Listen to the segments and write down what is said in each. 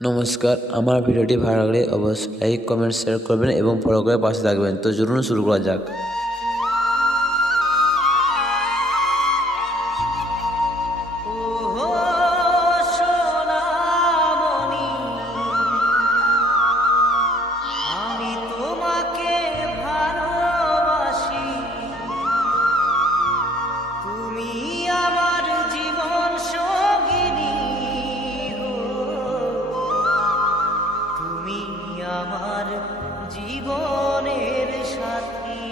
নমস্কার, আমার ভিডিওটি ভালো লাগলে অবশ্যই লাইক, কমেন্ট, শেয়ার করবেন এবং ফলো করে পাশে থাকবেন। তো চলুন শুরু করা যাক। ওহো সোনামণি, আমি তোমাকে ভালোবাসি। তুমি আমার জীবন সঙ্গিনী গো, তুমি আমার জীবনের সাথী।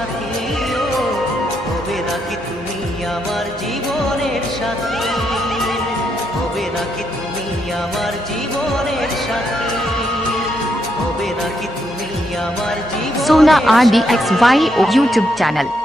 সাথী ও হবে নাকি তুমি আমার জীবনের সাথী হবে নাকি তুমি আমার জীবনের সাথী হবে নাকি তুমি আমার জীবনের Sona RDXYO YouTube channel.